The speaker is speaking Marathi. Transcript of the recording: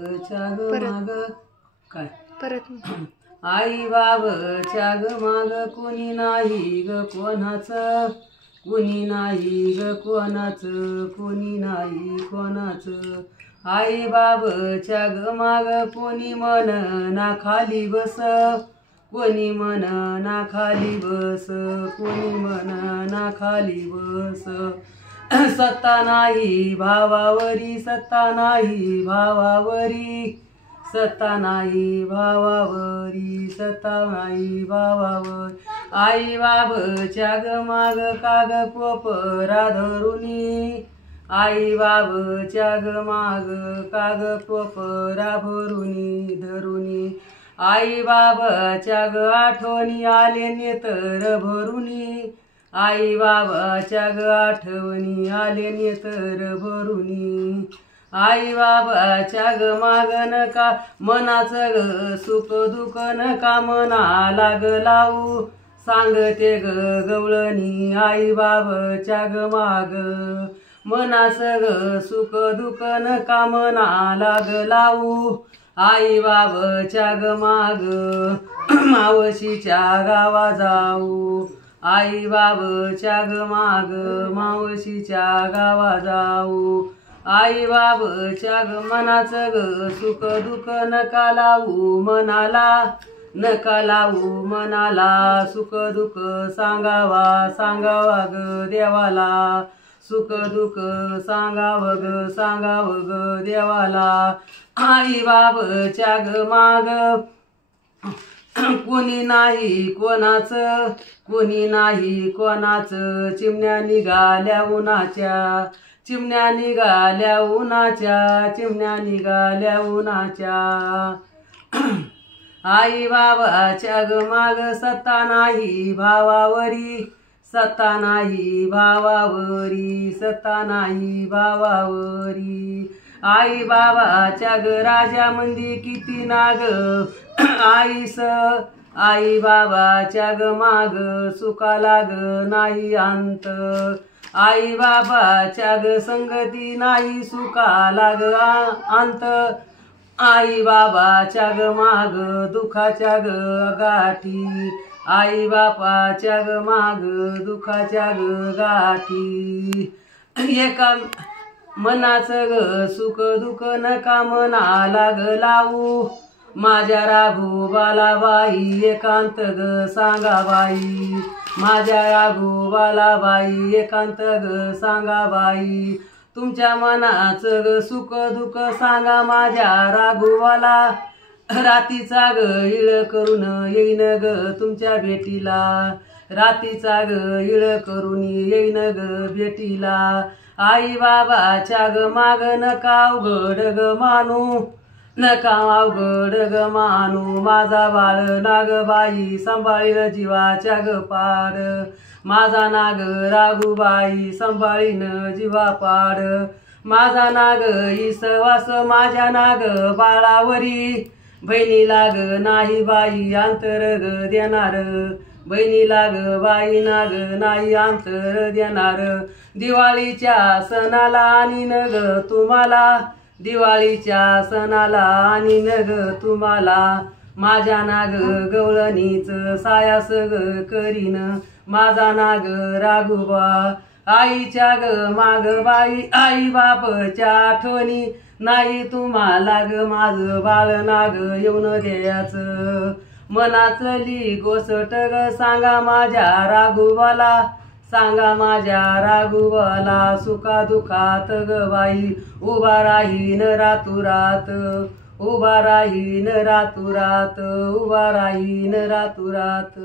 बाबच्या ग माग काय परत आई बाबच्या ग माग कोणी नाही ग कोणाचं, कोणी नाही ग कोणाचं, कोणी नाही कोणाचं. आई बाबच्या ग माग कोणी मन ना खाली बस, कोणी मन ना खाली बस, कोणी मन ना खाली बस. सत्ता नाही भावावरी, सत्ता नाही भावावरी, सत्ता नाही भावावरी, सत्ता नाही भावावर. आई बाबच्या ग माग काग कोपरा धरुनी, आई बाबच्या ग माग काग कोपरा भरुनी धरुनी. आई बाबाच्या ग आठवणी आले नेतर भरुनी, आई बाबाच्या ग आठवणी आले नेतर भरुनी. आई बाबाच्या ग माग नका मनाचं ग सुख दुःख नका मनाला ग लावू, सांगते ग गवळणी आई बाबाच्या ग माग. मनाचं ग सुख दुःख नका मनाला ग लावू, आई बाबाच्या ग माग मावशीच्या गावा जाऊ, आई बाबाच्या ग माग मावशीच्या गावा जाऊ. आई बाबाच्या ग मनाचं ग सुख दुःख नका लावू मनाला, नका लावू मनाला. सुख दुःख सांगावा सांगावा ग देवाला, सुख दुःख सांगावं ग सांगावं ग देवाला. आई बाबाच्या ग माग कोणी नाही कोणाचं, कोणी नाही कोणाचं. चिमण्या निघाल्या उन्हाच्या, चिमण्या निघाल्या उन्हाच्या, चिमण्या निघाल्या उन्हाच्या. आई बाबाच्या ग माग सत्ता नाही भावावरी, सत्ता नाही भावावरी, सत्ता नाही भावावरी. आई बाबाच्या ग राजा मंदी किती नाग आईस, आई बाबाच्या ग माग सुखाला ग नाही अंत. आई बाबाच्या ग संगती नाही सुखाला ग अंत. आई बाबाच्या ग माग दुखाच्या ग गाठी, आई बापाच्या ग माग दुखाच्या ग गाठी. एका मनाचं ग सुख दुःख नका मनाला ग लावू, माझ्या राघोबाला बाई एकांत ग सांगा बाई, माझ्या राघोबाला बाई एकांत ग सांगा बाई. तुमच्या मनाचं ग सुख दुःख सांगा माझ्या राघोबाला, रातीचा ग इळ करून येईन ग तुमच्या भेटीला, रातीचा ग इळ करून येईन ग भेटीला. आई बाबाच्या ग माग नका अवघड ग मानू, नका अवघड ग मानू. माझा बाळ नागबाई सांभाळीन जीवाच्या ग पाड, माझा नाग राघूबाई सांभाळीन जीवा पाड. माझा नाग इसवास माझ्या नाग बाळावरी, बहिणीला ग नाही बाई अंतर ग देणार, बहिणीला ग बाई नाग नाही अंतर देणार. दिवाळीच्या सणाला आणि न ग तुम्हाला, दिवाळीच्या सणाला आणि न ग तुम्हाला. माझ्या नाग गवळणीच सायास ग करीन, माझा नाग राघोबा. आईच्या ग माग बाई आई बापच्या आठवणी नाही तुम्हाला ग माझं बाळ नाग येऊन द्यायचं. मनातली गोष्ट ग सांगा माझ्या राघोबाला, सांगा माझ्या राघोबाला. सुखा दुखात ग बाई उभा राहीन रातुरात, उभा राहीन रातुरात, उभा राहीन रातुरात.